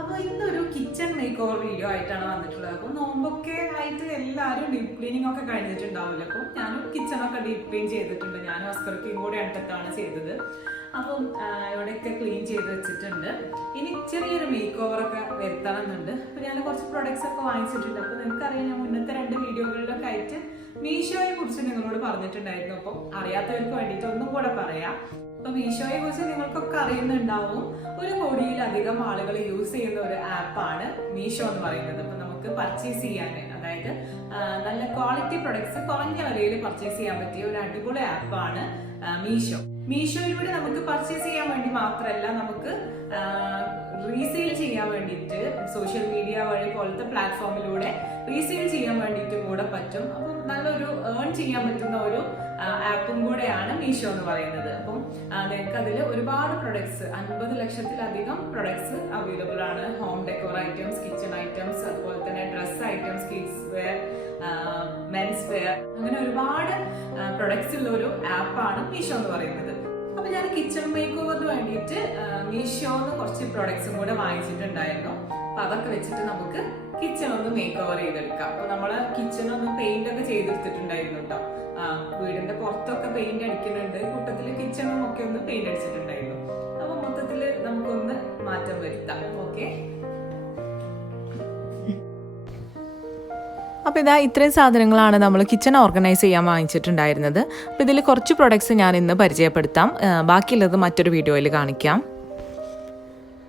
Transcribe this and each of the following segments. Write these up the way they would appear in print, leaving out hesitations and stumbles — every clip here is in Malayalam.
അപ്പോൾ ഇന്നൊരു കിച്ചൺ മേക്ക് ഓവർ വീഡിയോ ആയിട്ടാണ് വന്നിട്ടുള്ളത്. അപ്പോൾ നോമ്പൊക്കെ ആയിട്ട് എല്ലാവരും ഡീപ് ക്ലീനിങ് ഒക്കെ കഴിഞ്ഞിട്ടുണ്ടാവില്ല. അപ്പോൾ ഞാനും കിച്ചണൊക്കെ ഡീപ് ക്ലീൻ ചെയ്തിട്ടുണ്ട്. ഞാനും ഹസ്കർക്കും കൂടെ അടുത്താണ് ചെയ്തത്. അപ്പം ഇവിടെയൊക്കെ ക്ലീൻ ചെയ്ത് വെച്ചിട്ടുണ്ട്. ഇനി ചെറിയൊരു മേക്ക് ഓവർ ഒക്കെ വരുത്തണമെന്നുണ്ട്. അപ്പോൾ ഞാൻ കുറച്ച് പ്രൊഡക്ട്സ് ഒക്കെ വാങ്ങിച്ചിട്ടുണ്ട്. അപ്പോൾ നിങ്ങൾക്കറിയാം, ഞാൻ മുന്നത്തെ 2 വീഡിയോകളിലൊക്കെ ആയിട്ട് മീഷോയെ കുറിച്ച് നിങ്ങളോട് പറഞ്ഞിട്ടുണ്ടായിരുന്നു. അപ്പം അറിയാത്തവർക്ക് വേണ്ടിയിട്ട് ഒന്നും കൂടെ പറയാം. അപ്പൊ മീഷോയെ കുറിച്ച് നിങ്ങൾക്കൊക്കെ അറിയുന്നുണ്ടാവും. 1 കോടിയിലധികം ആളുകൾ യൂസ് ചെയ്യുന്ന ഒരു ആപ്പാണ് മീഷോ എന്ന് പറയുന്നത്. അപ്പൊ നമുക്ക് പർച്ചേസ് ചെയ്യാൻ, അതായത് നല്ല ക്വാളിറ്റി പ്രൊഡക്ട്സ് കുറഞ്ഞ വിലയിൽ പർച്ചേസ് ചെയ്യാൻ പറ്റിയ ഒരു അടിപൊളി ആപ്പാണ് മീഷോ. മീഷോയിലൂടെ നമുക്ക് പർച്ചേസ് ചെയ്യാൻ വേണ്ടി മാത്രമല്ല, നമുക്ക് റീസെയിൽ ചെയ്യാൻ വേണ്ടിയിട്ട് സോഷ്യൽ മീഡിയ വഴി പോലത്തെ പ്ലാറ്റ്ഫോമിലൂടെ റീസെയിൽ ചെയ്യാൻ വേണ്ടിയിട്ട് കൂടെ പറ്റും. അപ്പം നല്ലൊരു ഏൺ ചെയ്യാൻ പറ്റുന്ന ഒരു ആപ്പും കൂടെയാണ് മീഷോ എന്ന് പറയുന്നത്. അപ്പം നിങ്ങൾക്ക് അതിൽ ഒരുപാട് പ്രൊഡക്ട്സ്, 50 ലക്ഷത്തിലധികം പ്രൊഡക്ട്സ് അവൈലബിൾ ആണ്. Home decor items, kitchen items, അതുപോലെ തന്നെ dress items, kids wear, men's wear, അങ്ങനെ ഒരുപാട് പ്രൊഡക്ട്സ് ഉള്ള ഒരു ആപ്പാണ് മീഷോ എന്ന് പറയുന്നത്. അപ്പൊ ഞാൻ കിച്ചൺ മേക്ക് ഓവറിന് വേണ്ടിയിട്ട് മീഷോന്ന് കുറച്ച് പ്രൊഡക്ട്സും കൂടെ വാങ്ങിച്ചിട്ടുണ്ടായിരുന്നു. അപ്പൊ അതൊക്കെ വെച്ചിട്ട് നമുക്ക് കിച്ചൺ ഒന്ന് മേക്ക് ഓവർ ചെയ്തെടുക്കാം. അപ്പൊ നമ്മള് കിച്ചൺ ഒന്ന് പെയിന്റ് ഒക്കെ ചെയ്തെടുത്തിട്ടുണ്ടായിരുന്നു കേട്ടോ. വീടിന്റെ പുറത്തൊക്കെ പെയിന്റ് അടിക്കുന്നുണ്ട്, കൂട്ടത്തില് കിച്ചണും ഒക്കെ ഒന്ന് പെയിന്റ് അടിച്ചിട്ടുണ്ടായിരുന്നു. അപ്പൊ മൊത്തത്തില് നമുക്കൊന്ന് മാറ്റം വരുത്താം. ഓക്കെ, അപ്പോൾ ഇതാ ഇത്രയും സാധനങ്ങളാണ് നമ്മൾ കിച്ചൺ ഓർഗനൈസ് ചെയ്യാൻ വാങ്ങിച്ചിട്ടുണ്ടായിരുന്നത്. അപ്പോൾ ഇതിൽ കുറച്ച് പ്രൊഡക്ട്സ് ഞാൻ ഇന്ന് പരിചയപ്പെടുത്താം, ബാക്കിയുള്ളത് മറ്റൊരു വീഡിയോയിൽ കാണിക്കാം.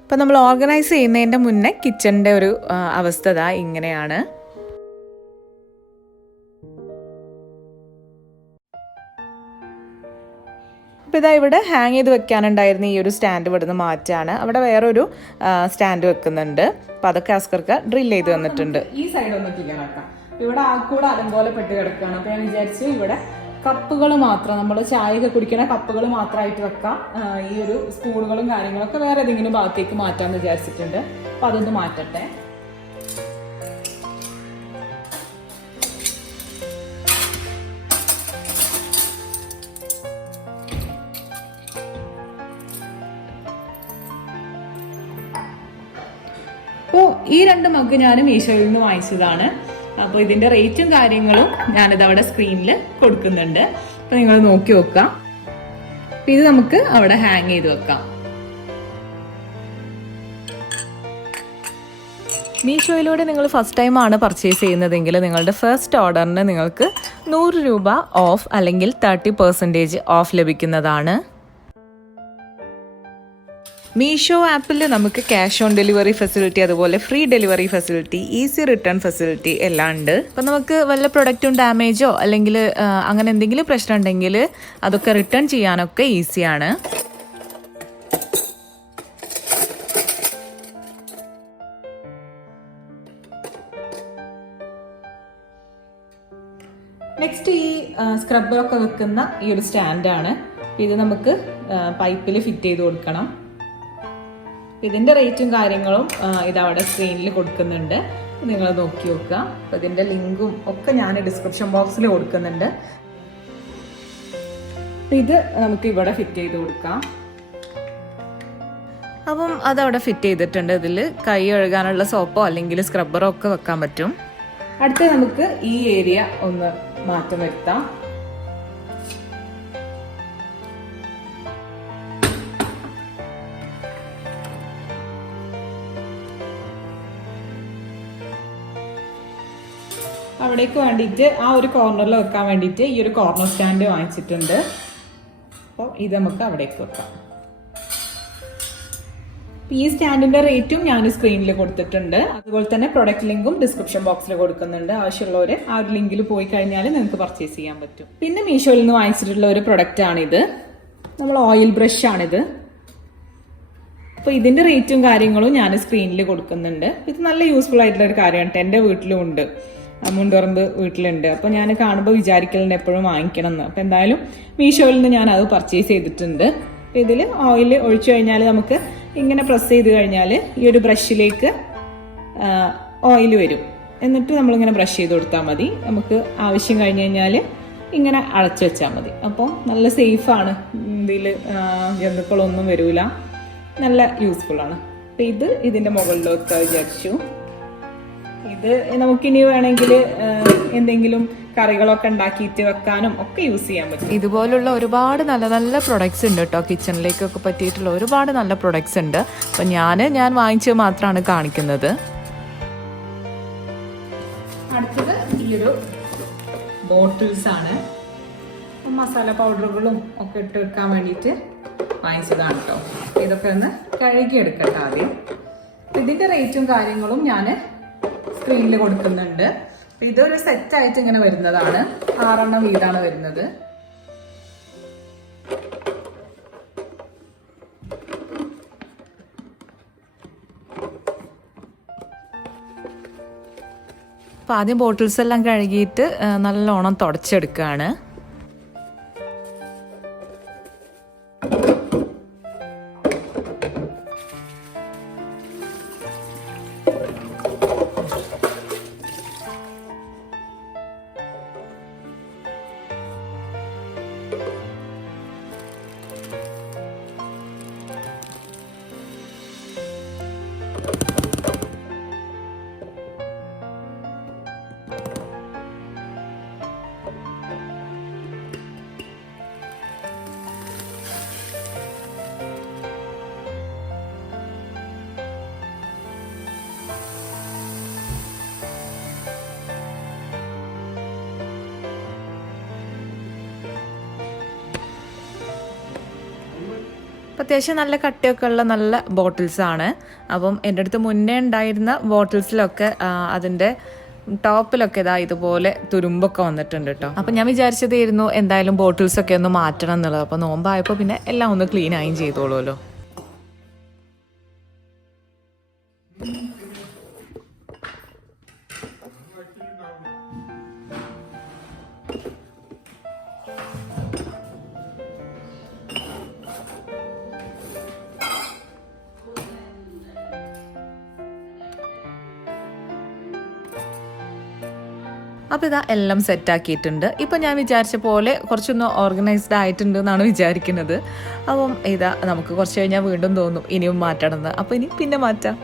അപ്പോൾ നമ്മൾ ഓർഗനൈസ് ചെയ്യുന്നതിൻ്റെ മുന്നേ കിച്ചണിൻ്റെ ഒരു അവസ്ഥ ഇതാ ഇങ്ങനെയാണ്. അപ്പോൾ ഇതാ ഇവിടെ ഹാങ് ചെയ്ത് വെക്കാനുണ്ടായിരുന്ന ഈ ഒരു സ്റ്റാൻഡ് ഇവിടുന്ന് മാറ്റാണ്. അവിടെ വേറൊരു സ്റ്റാൻഡ് വെക്കുന്നുണ്ട്. അപ്പോൾ അതൊക്കെ ഹസ്കർക്ക് ഡ്രിൽ ചെയ്ത് വന്നിട്ടുണ്ട്. ഈ സൈഡ് ഒന്ന് ക്ലിയർ ആക്കാം. ഇവിടെ ആൾക്കൂടെ അതുപോലെ പെട്ട് കിടക്കുകയാണ്. അപ്പോൾ ഞാൻ വിചാരിച്ചു ഇവിടെ കപ്പുകൾ മാത്രം, നമ്മൾ ചായയൊക്കെ കുടിക്കുന്ന കപ്പുകൾ മാത്രമായിട്ട് വെക്കാം. ഈ ഒരു സ്പൂണുകളും കാര്യങ്ങളൊക്കെ വേറെ ഏതെങ്കിലും ഭാഗത്തേക്ക് മാറ്റാമെന്ന് വിചാരിച്ചിട്ടുണ്ട്. അപ്പോൾ അതൊന്ന് മാറ്റട്ടെ. അപ്പോൾ ഈ 2 മഗ് ഞാൻ മീഷോയിൽ നിന്ന് വാങ്ങിച്ചതാണ്. അപ്പോൾ ഇതിന്റെ റേറ്റും കാര്യങ്ങളും ഞാനിത് അവിടെ സ്ക്രീനിൽ കൊടുക്കുന്നുണ്ട്. അപ്പോൾ നിങ്ങൾ നോക്കി നോക്കാം. അപ്പോൾ ഇത് നമുക്ക് അവിടെ ഹാങ് ചെയ്ത് വെക്കാം. മീഷോയിലൂടെ നിങ്ങൾ ഫസ്റ്റ് ടൈമാണ് പർച്ചേസ് ചെയ്യുന്നതെങ്കിൽ നിങ്ങളുടെ ഫസ്റ്റ് ഓർഡറിന് നിങ്ങൾക്ക് 100 രൂപ ഓഫ് അല്ലെങ്കിൽ 30% ഓഫ് ലഭിക്കുന്നതാണ്. മീഷോ ആപ്പിൽ നമുക്ക് ക്യാഷ് ഓൺ ഡെലിവറി ഫെസിലിറ്റി, അതുപോലെ free delivery facility, easy return facility എല്ലാം ഉണ്ട്. അപ്പം നമുക്ക് വല്ല പ്രൊഡക്റ്റും ഡാമേജോ അല്ലെങ്കിൽ അങ്ങനെ എന്തെങ്കിലും പ്രശ്നം ഉണ്ടെങ്കിൽ അതൊക്കെ റിട്ടേൺ ചെയ്യാനൊക്കെ ഈസിയാണ്. നെക്സ്റ്റ് ഈ സ്ക്രബ്ബറൊക്കെ വെക്കുന്ന ഈ ഒരു സ്റ്റാൻഡാണ്. ഇത് നമുക്ക് പൈപ്പിൽ ഫിറ്റ് ചെയ്ത് കൊടുക്കണം. ഇതിന്റെ റേറ്റും കാര്യങ്ങളും ഇതവിടെ സ്ക്രീനിൽ കൊടുക്കുന്നുണ്ട്, നിങ്ങൾ നോക്കി നോക്കുക. അപ്പം ഇതിന്റെ ലിങ്കും ഒക്കെ ഞാൻ ഡിസ്ക്രിപ്ഷൻ ബോക്സിൽ കൊടുക്കുന്നുണ്ട്. ഇത് നമുക്ക് ഇവിടെ ഫിറ്റ് ചെയ്ത് കൊടുക്കാം. അപ്പം അതവിടെ ഫിറ്റ് ചെയ്തിട്ടുണ്ട്. ഇതിൽ കൈ കഴുകാനുള്ള സോപ്പോ അല്ലെങ്കിൽ സ്ക്രബ്ബറോ ഒക്കെ വെക്കാൻ പറ്റും. അടുത്ത് നമുക്ക് ഈ ഏരിയ ഒന്ന് മാറ്റം വരുത്താം. അവിടേക്ക് വേണ്ടിയിട്ട് ആ ഒരു കോർണറിൽ വെക്കാൻ വേണ്ടിയിട്ട് ഈ ഒരു കോർണർ സ്റ്റാൻഡ് വാങ്ങിച്ചിട്ടുണ്ട്. അപ്പോൾ ഇത് നമുക്ക് അവിടേക്ക് വെക്കാം. ഈ സ്റ്റാൻഡിന്റെ റേറ്റും ഞാൻ സ്ക്രീനിൽ കൊടുത്തിട്ടുണ്ട്. അതുപോലെ തന്നെ പ്രൊഡക്റ്റ് ലിങ്കും ഡിസ്ക്രിപ്ഷൻ ബോക്സിൽ കൊടുക്കുന്നുണ്ട്. ആവശ്യമുള്ളവർ ആ ഒരു ലിങ്കിൽ പോയി കഴിഞ്ഞാൽ നിങ്ങൾക്ക് പർച്ചേസ് ചെയ്യാൻ പറ്റും. പിന്നെ മീഷോയിൽ നിന്ന് വാങ്ങിച്ചിട്ടുള്ള ഒരു പ്രൊഡക്റ്റ് ആണിത്. നമ്മൾ ഓയിൽ ബ്രഷ് ആണിത്. അപ്പോൾ ഇതിന്റെ റേറ്റും കാര്യങ്ങളും ഞാൻ സ്ക്രീനിൽ കൊടുക്കുന്നുണ്ട്. ഇത് നല്ല യൂസ്ഫുൾ ആയിട്ടുള്ള ഒരു കാര്യമാണ്. എൻ്റെ വീട്ടിലും ഉണ്ട്, മുണ്ടുറമ്പ് വീട്ടിലുണ്ട്. അപ്പോൾ ഞാൻ കാണുമ്പോൾ വിചാരിക്കലുണ്ട് എപ്പോഴും വാങ്ങിക്കണം എന്ന്. അപ്പോൾ എന്തായാലും മീഷോയിൽ നിന്ന് ഞാൻ അത് പർച്ചേസ് ചെയ്തിട്ടുണ്ട്. അപ്പോൾ ഇതിൽ ഓയിൽ ഒഴിച്ചു കഴിഞ്ഞാൽ നമുക്ക് ഇങ്ങനെ പ്രസ് ചെയ്ത് കഴിഞ്ഞാൽ ഈ ഒരു ബ്രഷിലേക്ക് ഓയിൽ വരും. എന്നിട്ട് നമ്മളിങ്ങനെ ബ്രഷ് ചെയ്ത് കൊടുത്താൽ മതി. നമുക്ക് ആവശ്യം കഴിഞ്ഞ് കഴിഞ്ഞാൽ ഇങ്ങനെ അടച്ചു വെച്ചാൽ മതി. അപ്പോൾ നല്ല സേഫാണ്, ഇതിൽ ജന്തുക്കളൊന്നും വരില്ല, നല്ല യൂസ്ഫുള്ളാണ്. അപ്പം ഇത് ഇതിൻ്റെ മുകളിലേക്ക് വിചാരിച്ചു. ഇത് നമുക്കിനി വേണമെങ്കിൽ എന്തെങ്കിലും കറികളൊക്കെ ഉണ്ടാക്കിയിട്ട് വെക്കാനും ഒക്കെ യൂസ് ചെയ്യാൻ പറ്റും. ഇതുപോലുള്ള ഒരുപാട് നല്ല നല്ല പ്രൊഡക്ട്സ് ഉണ്ട് കേട്ടോ. കിച്ചണിലേക്കൊക്കെ പറ്റിയിട്ടുള്ള ഒരുപാട് നല്ല പ്രൊഡക്ട്സ് ഉണ്ട്. അപ്പം ഞാൻ വാങ്ങിച്ചത് മാത്രമാണ് കാണിക്കുന്നത്. അടുത്തത് ഈ ഒരു ബോട്ടിൽസ് ആണ്. മസാല പൗഡറുകളും ഒക്കെ ഇട്ട് വെക്കാൻ വേണ്ടിയിട്ട് വാങ്ങിച്ചതാണ് കേട്ടോ. ഇതൊക്കെ ഒന്ന് കഴുകിയെടുക്കട്ടെ ആദ്യം. ഇതിൻ്റെ റേറ്റും കാര്യങ്ങളും ഞാൻ സ്ക്രീനിൽ കൊടുക്കുന്നുണ്ട്. ഇതൊരു സെറ്റായിട്ട് ഇങ്ങനെ വരുന്നതാണ്. 6 എണ്ണം വീതാണ് വരുന്നത്. അപ്പം ആദ്യം ബോട്ടിൽസ് എല്ലാം കഴുകിയിട്ട് നല്ലോണം തുടച്ചെടുക്കുകയാണ്. അത്യാവശ്യം നല്ല കട്ടിയൊക്കെ ഉള്ള നല്ല ബോട്ടിൽസാണ്. അപ്പം എൻ്റെ അടുത്ത് മുന്നേ ഉണ്ടായിരുന്ന ബോട്ടിൽസിലൊക്കെ അതിൻ്റെ ടോപ്പിലൊക്കെ ഇതുപോലെ തുരുമ്പൊക്കെ വന്നിട്ടുണ്ട് കേട്ടോ. അപ്പം ഞാൻ വിചാരിച്ചതായിരുന്നു എന്തായാലും ബോട്ടിൽസൊക്കെ ഒന്ന് മാറ്റണം എന്നുള്ളത്. അപ്പോൾ നോമ്പായപ്പോൾ പിന്നെ എല്ലാം ഒന്ന് ക്ലീൻ ആയും ചെയ്തോളുമല്ലോ. അപ്പോൾ ഇതാ എല്ലാം സെറ്റാക്കിയിട്ടുണ്ട്. ഇപ്പം ഞാൻ വിചാരിച്ച പോലെ കുറച്ചൊന്ന് ഓർഗനൈസ്ഡ് ആയിട്ടുണ്ട് എന്നാണ് വിചാരിക്കുന്നത്. അപ്പം ഇതാ നമുക്ക് കുറച്ച് കഴിഞ്ഞാൽ വീണ്ടും തോന്നും ഇനിയും മാറ്റണമെന്ന്. അപ്പോൾ ഇനി പിന്നെ മാറ്റാം.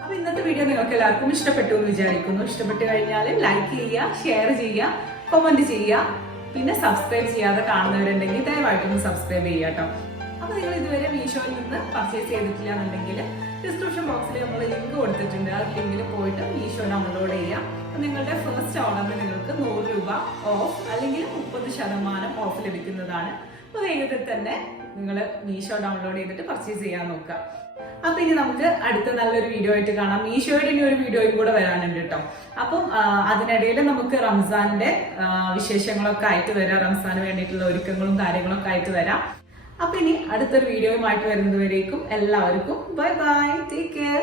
അപ്പോൾ ഇന്നത്തെ വീഡിയോ നിങ്ങൾക്ക് എല്ലാവർക്കും ഇഷ്ടപ്പെട്ടു എന്ന് വിചാരിക്കുന്നു. ഇഷ്ടപ്പെട്ട് കഴിഞ്ഞാൽ ലൈക്ക് ചെയ്യുക, ഷെയർ ചെയ്യുക, കമൻറ്റ് ചെയ്യുക. പിന്നെ സബ്സ്ക്രൈബ് ചെയ്യാതെ കാണുന്നവരുണ്ടെങ്കിൽ ദയവായിട്ടൊന്ന് സബ്സ്ക്രൈബ് ചെയ്യുക കേട്ടോ. അപ്പോൾ നിങ്ങൾ ഇതുവരെ മീഷോയിൽ നിന്ന് പർച്ചേസ് ചെയ്തിട്ടില്ല എന്നുണ്ടെങ്കിൽ ഡിസ്ക്രിപ്ഷൻ ബോക്സിൽ നമ്മൾ ലിങ്ക് കൊടുത്തിട്ടുണ്ട്. ആ ലിങ്കിൽ പോയിട്ട് മീഷോ ഡൗൺലോഡ് ചെയ്യാം. അപ്പോൾ നിങ്ങളുടെ ഫസ്റ്റ് ഓർഡറിന് നിങ്ങൾക്ക് 100 രൂപ ഓഫ് അല്ലെങ്കിൽ 30% ഓഫ് ലഭിക്കുന്നതാണ്. അപ്പോൾ വേഗത്തിൽ തന്നെ നിങ്ങൾ മീഷോ ഡൗൺലോഡ് ചെയ്തിട്ട് പർച്ചേസ് ചെയ്യാൻ നോക്കുക. അപ്പോൾ ഇനി നമുക്ക് അടുത്ത നല്ലൊരു വീഡിയോ ആയിട്ട് കാണാം. മീഷോയുടെ ഇനി ഒരു വീഡിയോയും കൂടെ വരാനുണ്ട് കേട്ടോ. അപ്പം അതിനിടയിൽ നമുക്ക് റംസാന്റെ വിശേഷങ്ങളൊക്കെ ആയിട്ട് വരാം. റംസാന് വേണ്ടിയിട്ടുള്ള ഒരുക്കങ്ങളും കാര്യങ്ങളൊക്കെ ആയിട്ട് വരാം. അപ്പൊ ഇനി അടുത്തൊരു വീഡിയോയുമായിട്ട് വരുന്നത് വരേക്കും എല്ലാവർക്കും ബൈ ബൈ, ടേക്ക് കെയർ.